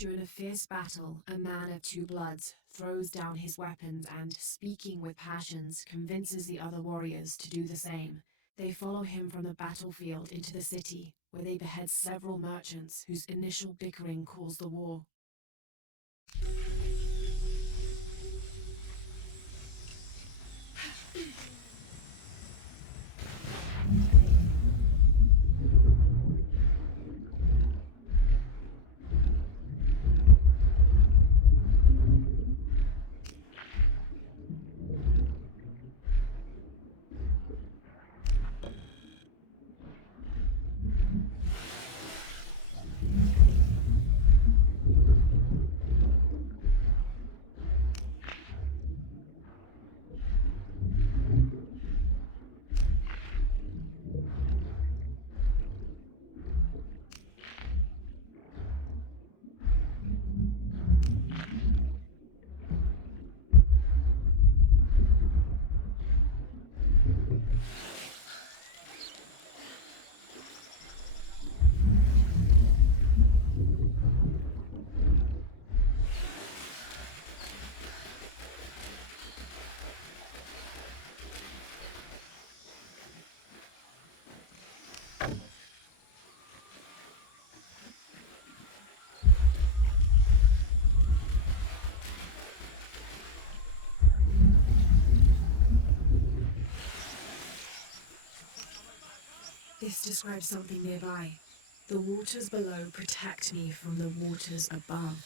During a fierce battle, a man of two bloods throws down his weapons and, speaking with passions, convinces the other warriors to do the same. They follow him from the battlefield into the city, where they behead several merchants whose initial bickering caused the war. This describes something nearby. The waters below protect me from the waters above.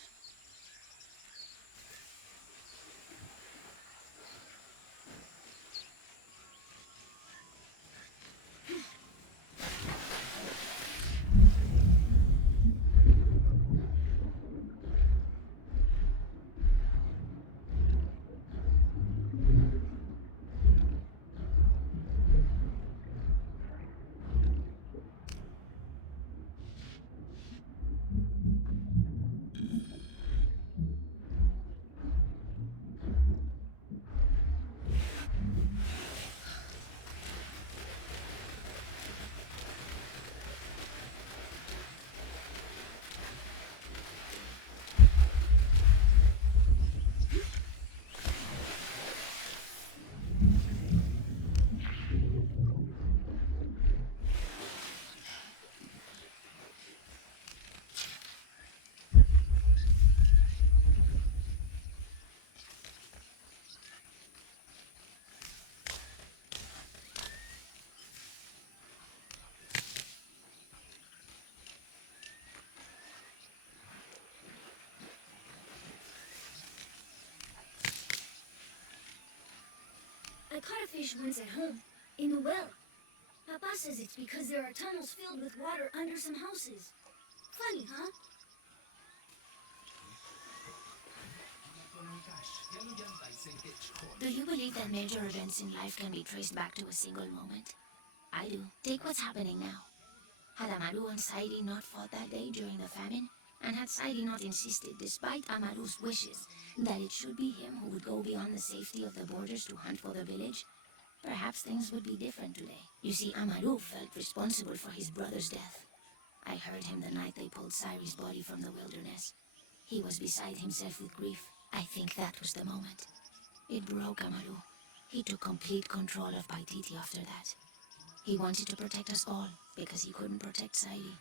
I caught a fish once at home, in a well. Papa says it's because there are tunnels filled with water under some houses. Funny, huh? Do you believe that major events in life can be traced back to a single moment? I do. Take what's happening now. Had Amaru and Sairi not fought that day during the famine, and had Sairi not insisted, despite Amaru's wishes, that it should be him who would go beyond the safety of the borders to hunt for the village, perhaps things would be different today. You see, Amaru felt responsible for his brother's death. I heard him the night they pulled Sairi's body from the wilderness. He was beside himself with grief. I think that was the moment. It broke Amaru. He took complete control of Paititi after that. He wanted to protect us all, because he couldn't protect Sairi.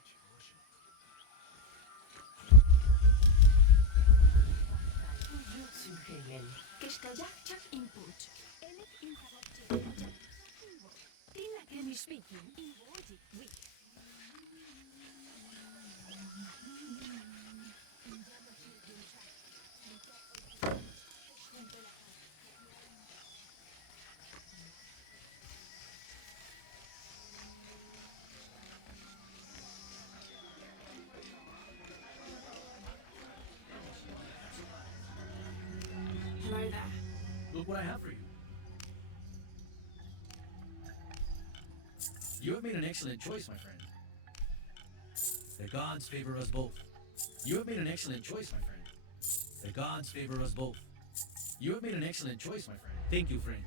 Hello there. Look what I have for you. You have made an excellent choice, my friend. The gods favor us both. You have made an excellent choice, my friend. The gods favor us both. You have made an excellent choice, my friend. Thank you, friend.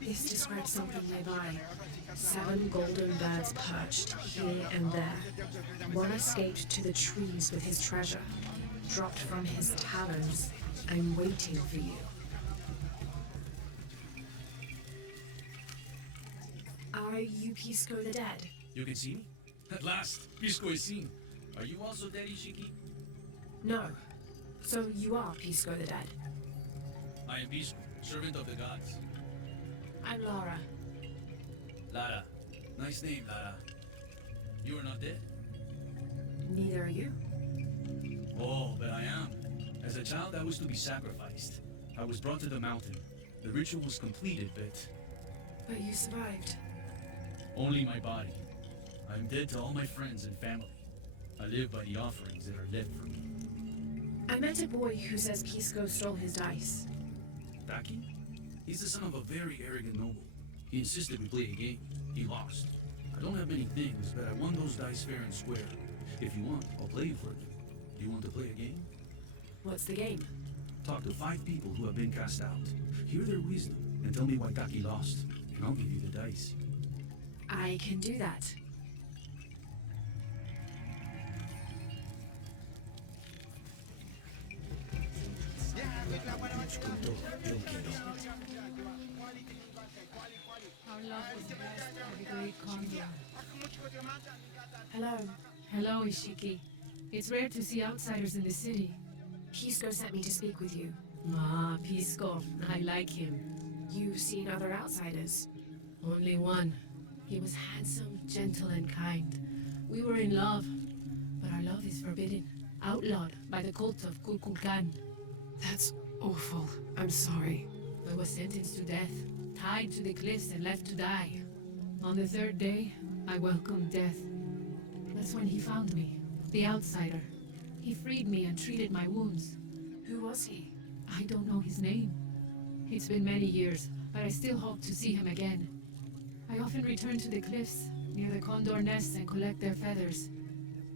This describes something nearby. 7 golden birds perched here and there. One escaped to the trees with his treasure. Dropped from his talons. I'm waiting for you. Are you Pisco the Dead? You can see me? At last, Pisco is seen. Are you also dead, Ishiki? No. So you are Pisco the Dead? I am Pisco, servant of the gods. I'm Lara. Lara. Nice name, Lara. You are not dead? Neither are you. Oh, but I am. As a child, I was to be sacrificed. I was brought to the mountain. The ritual was completed, but But you survived. only my body. I am dead to all my friends and family. I live by the offerings that are left for me. I met a boy who says Pisco stole his dice. Taki? He's the son of a very arrogant noble. He insisted we play a game. He lost. I don't have many things, but I won those dice fair and square. If you want, I'll play you for them. Do you want to play a game? What's the game? Talk to 5 people who have been cast out. Hear their wisdom and tell me why Taki lost, and I'll give you the dice. I can do that. Hello. Hello, Ishiki. It's rare to see outsiders in the city. Pisco sent me to speak with you. Ah, Pisco. I like him. You've seen other outsiders. Only one. He was handsome, gentle, and kind. We were in love, but our love is forbidden. Outlawed by the cult of Kulkulkan. That's awful. I'm sorry. I was sentenced to death, tied to the cliffs and left to die. On the 3rd day, I welcomed death. That's when he found me, the outsider. He freed me and treated my wounds. Who was he? I don't know his name. It's been many years, but I still hope to see him again. I often return to the cliffs, near the condor nests, and collect their feathers.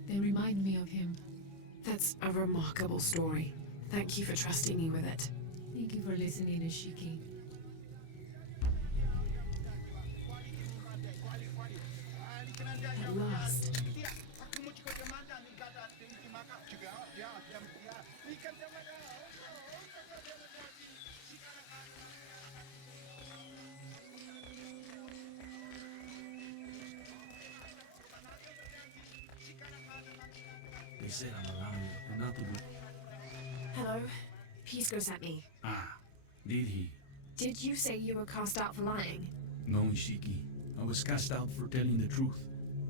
They remind me of him. That's a remarkable story. Thank you for trusting me with it. Thank you for listening, Ishiki. At last. They said I'm around here, and not to do. Hello. Pisco sent me. Ah, did he? Did you say you were cast out for lying? No, Ishiki. I was cast out for telling the truth.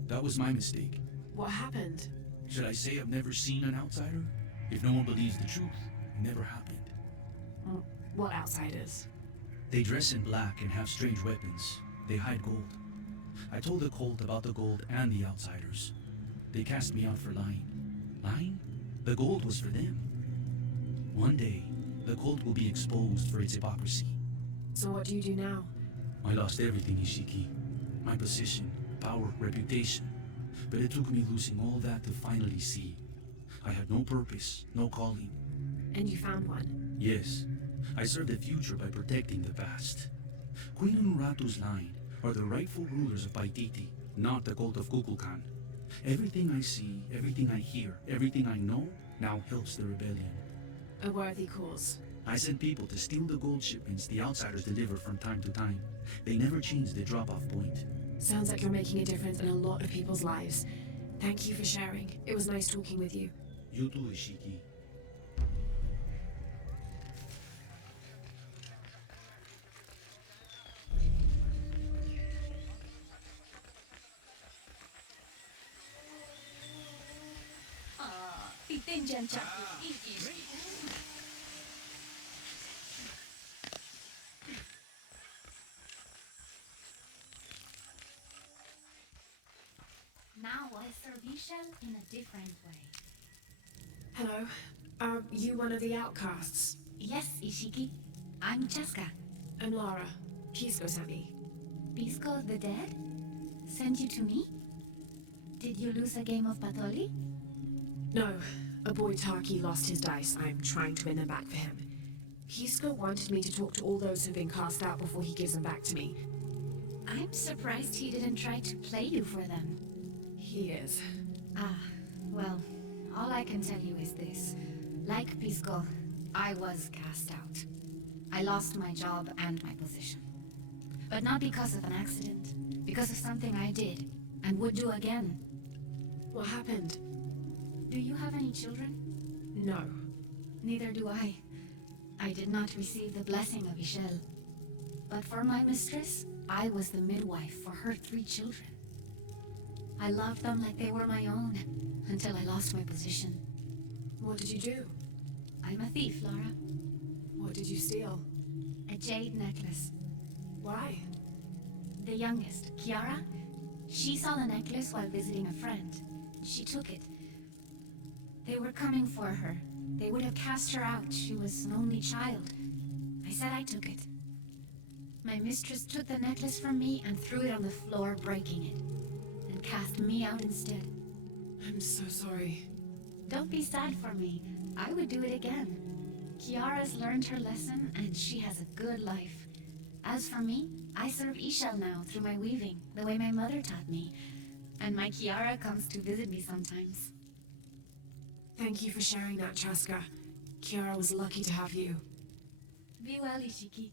That was my mistake. What happened? Should I say I've never seen an outsider? If no one believes the truth, it never happened. What outsiders? They dress in black and have strange weapons. They hide gold. I told the cult about the gold and the outsiders. They cast me out for lying. Lying? The gold was for them. One day, the cult will be exposed for its hypocrisy. So what do you do now? I lost everything, Ishiki. My position, power, reputation. But it took me losing all that to finally see. I had no purpose, no calling. And you found one? Yes, I serve the future by protecting the past. Queen Unuratu's line are the rightful rulers of Paititi, not the cult of Kukulkan. Everything I see, everything I hear, everything I know now helps the rebellion. A worthy cause. I sent people to steal the gold shipments the outsiders deliver from time to time. They never change the drop-off point. Sounds like you're making a difference in a lot of people's lives. Thank you for sharing. It was nice talking with you. You too, Ishiki. Now I serve Ishel in a different way. Hello. Are you one of the outcasts? Yes, Ishiki. I'm Chaska. I'm Lara. Pisco sent me. Pisco the Dead? Sent you to me? Did you lose a game of Patoli? No, A boy Taki lost his dice. I'm trying to win them back for him. Pisco wanted me to talk to all those who've been cast out before he gives them back to me. I'm surprised he didn't try to play you for them. He is. Ah, well, all I can tell you is this. Like Pisco, I was cast out. I lost my job and my position. But not because of an accident. Because of something I did, and would do again. What happened? Do you have any children? No. Neither do I. I did not receive the blessing of Ishel. But for my mistress, I was the midwife for her 3 children. I loved them like they were my own, until I lost my position. What did you do? I'm a thief, Lara. What did you steal? A jade necklace. Why? The youngest, Kiara, she saw the necklace while visiting a friend. She took it. They were coming for her. They would have cast her out. She was an only child. I said I took it. My mistress took the necklace from me and threw it on the floor, breaking it. And cast me out instead. I'm so sorry. Don't be sad for me. I would do it again. Kiara's learned her lesson, and she has a good life. As for me, I serve Ishel now through my weaving, the way my mother taught me. And my Kiara comes to visit me sometimes. Thank you for sharing that, Chaska. Kiara was lucky to have you. Be well, Ishiki.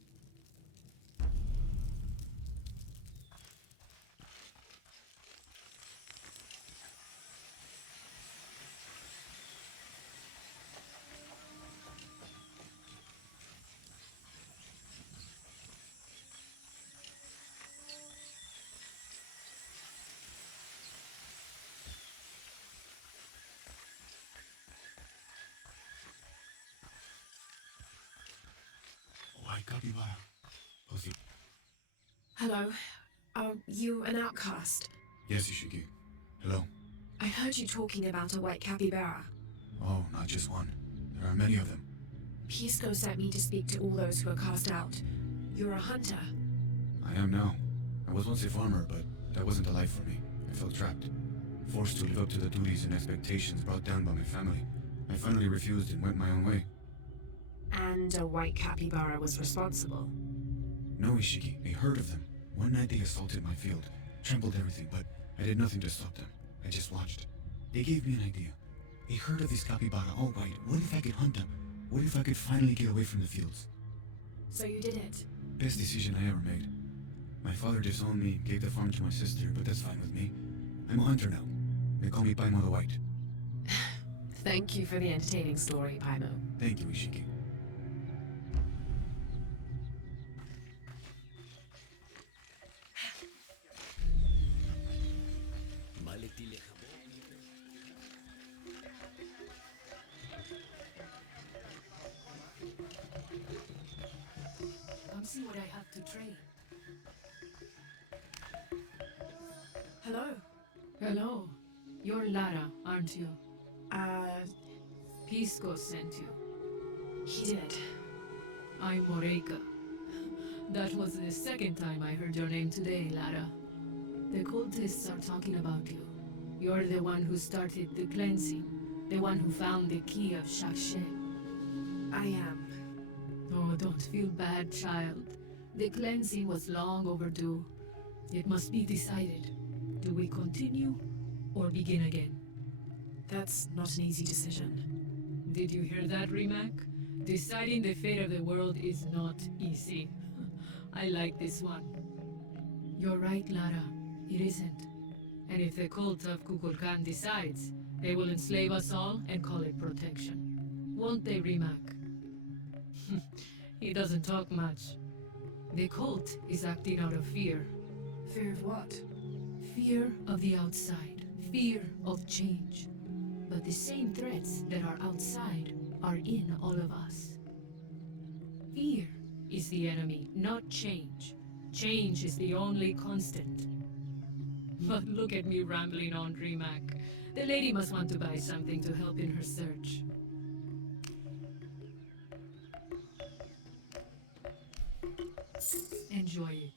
Hello. Are you an outcast? Yes, Ishiki. Hello. I heard you talking about a white capybara. Oh, not just one. There are many of them. Pisco sent me to speak to all those who are cast out. You're a hunter. I am now. I was once a farmer, but that wasn't a life for me. I felt trapped. Forced to live up to the duties and expectations brought down by my family. I finally refused and went my own way. And a white capybara was responsible. No, Ishiki. A herd of them. One night they assaulted my field, trampled everything, but I did nothing to stop them. I just watched. They gave me an idea. A herd of these capybara, all white. What if I could hunt them? What if I could finally get away from the fields? So you did it. Best decision I ever made. My father disowned me, gave the farm to my sister, but that's fine with me. I'm a hunter now. They call me Paimo the White. Thank you for the entertaining story, Paimo. Thank you, Ishiki. Come see what I have to trade. Hello. Hello. You're Lara, aren't you? Pisco sent you. He did. I'm Moreika. That was the second time I heard your name today, Lara. The cultists are talking about you. You're the one who started the cleansing. The one who found the key of Shakshe. I am. Oh, don't feel bad, child. The cleansing was long overdue. It must be decided. Do we continue or begin again? That's not an easy decision. Did you hear that, Rimac? Deciding the fate of the world is not easy. I like this one. You're right, Lara. It isn't. And if the cult of Kukulkan decides, they will enslave us all and call it protection. Won't they, Rimac? He doesn't talk much. The cult is acting out of fear. Fear of what? Fear of the outside. Fear of change. But the same threats that are outside are in all of us. Fear is the enemy, not change. Change is the only constant. But look at me rambling on, Rimac. The lady must want to buy something to help in her search. Enjoy it.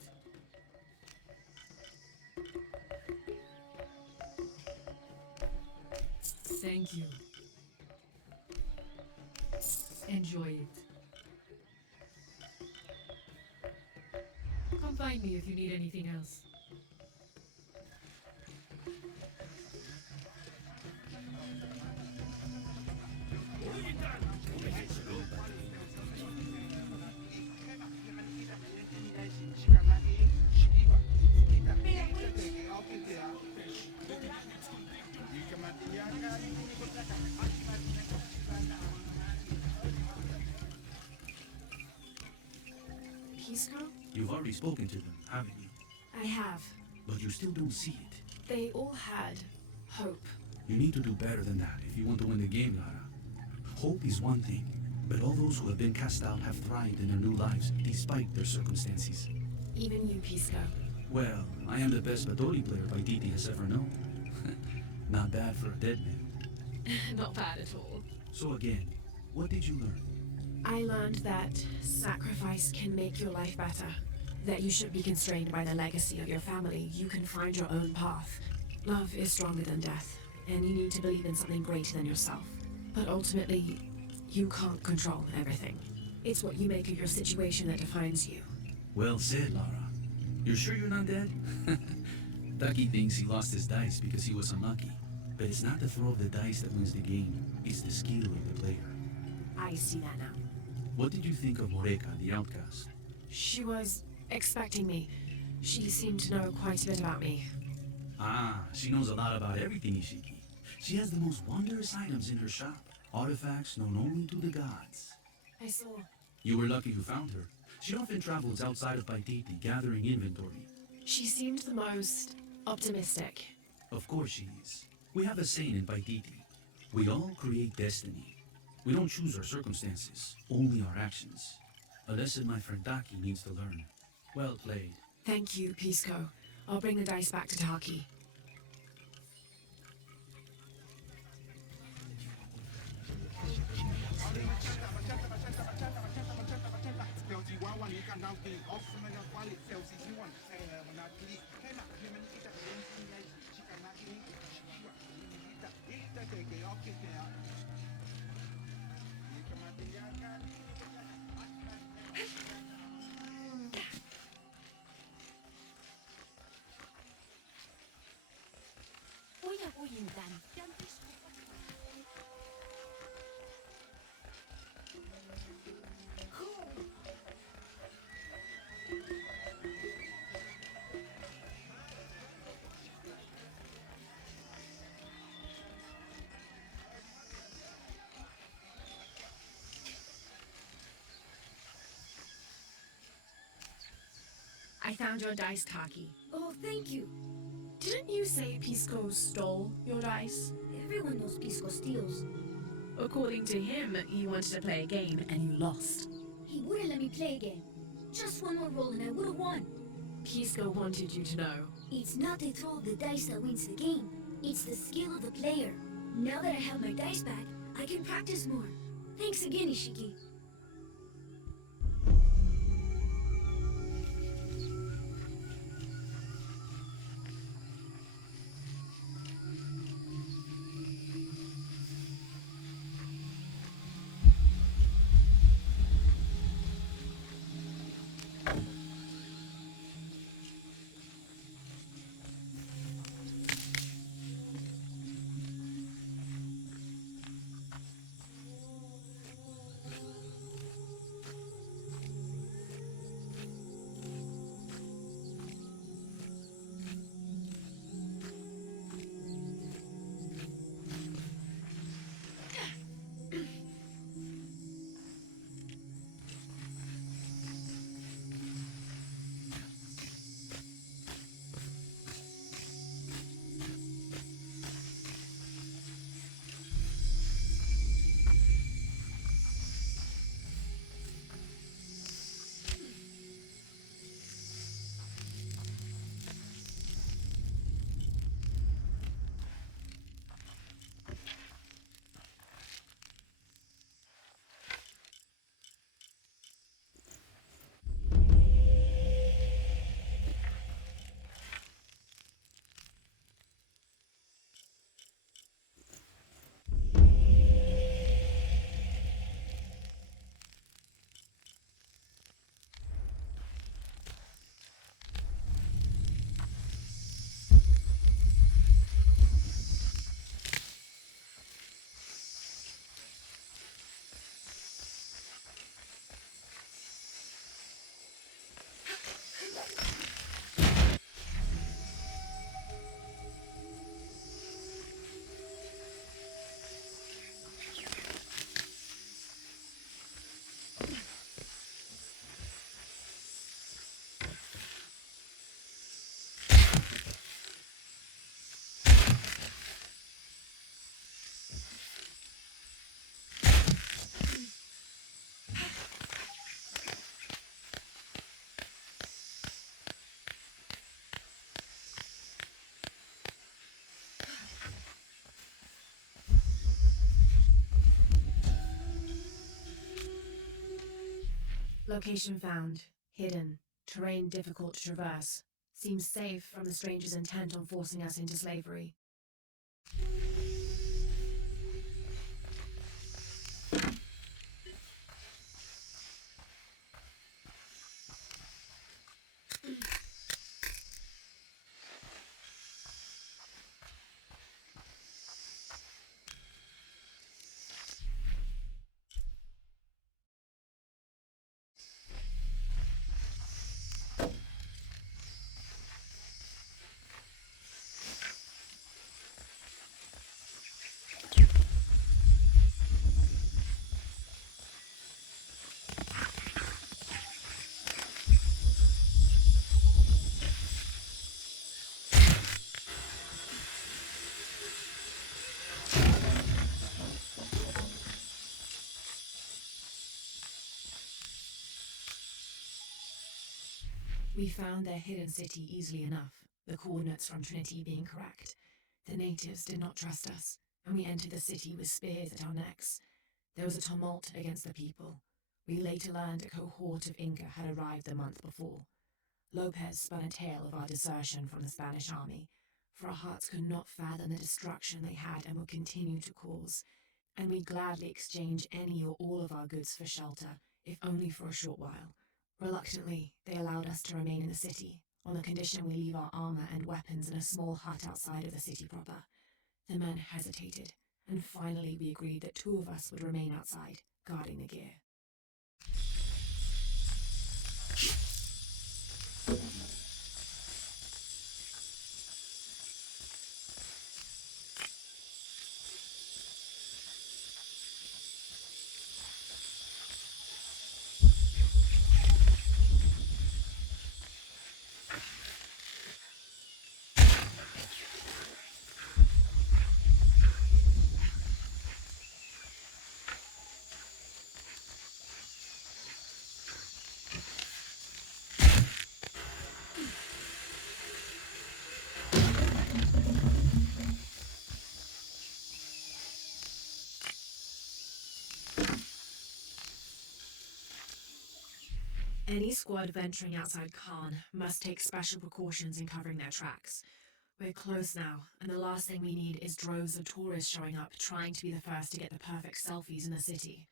Thank you. enjoy it. Come find me if you need anything else. Pisco? You've already spoken to them, haven't you? I have. But you still don't see it. They all had hope. You need to do better than that if you want to win the game, Lara. Hope is one thing, but all those who have been cast out have thrived in their new lives despite their circumstances. Even you, Pisco. Well, I am the best Paititi player Paititi has ever known. Not bad for a dead man. Not bad at all. So again, what did you learn? I learned that sacrifice can make your life better. That you should be constrained by the legacy of your family. You can find your own path. Love is stronger than death, and you need to believe in something greater than yourself. But ultimately, you can't control everything. It's what you make of your situation that defines you. Well said, Lara. You're sure you're not dead? Ducky thinks he lost his dice because he was unlucky. But it's not the throw of the dice that wins the game. It's the skill of the player. I see that now. What did you think of Moreka, the outcast? She was expecting me. She seemed to know quite a bit about me. Ah, she knows a lot about everything, Ishiki. She has the most wondrous items in her shop. Artifacts known only to the gods. I saw. You were lucky you found her. She often travels outside of Paititi, gathering inventory. She seemed the most optimistic. Of course she is. We have a saying in Paititi. We all create destiny. We don't choose our circumstances, only our actions. A lesson my friend Taki needs to learn. Well played. Thank you, Pisco. I'll bring the dice back to Taki. I found your dice, Taki. Oh, thank you. Didn't you say Pisco stole your dice? Everyone knows Pisco steals. According to him, you wanted to play a game and you lost. He wouldn't let me play a game. Just one more roll and I would have won. Pisco wanted you to know. It's not the throw of the dice that wins the game. It's the skill of the player. Now that I have my dice back, I can practice more. Thanks again, Ishiki. Location found. Hidden. Terrain difficult to traverse. Seems safe from the stranger's intent on forcing us into slavery. We found their hidden city easily enough, the coordinates from Trinity being correct. The natives did not trust us, and we entered the city with spears at our necks. There was a tumult against the people. We later learned a cohort of Inca had arrived the month before. Lopez spun a tale of our desertion from the Spanish army, for our hearts could not fathom the destruction they had and would continue to cause, and we'd gladly exchange any or all of our goods for shelter, if only for a short while. Reluctantly, they allowed us to remain in the city, on the condition we leave our armor and weapons in a small hut outside of the city proper. The men hesitated, and finally we agreed that 2 of us would remain outside, guarding the gear. Any squad venturing outside Khan must take special precautions in covering their tracks. We're close now, and the last thing we need is droves of tourists showing up trying to be the first to get the perfect selfies in the city.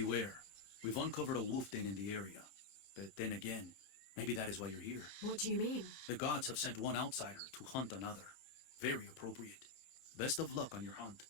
Beware. We've uncovered a wolf den in the area. But then again, maybe that is why you're here. What do you mean? The gods have sent one outsider to hunt another. Very appropriate. Best of luck on your hunt.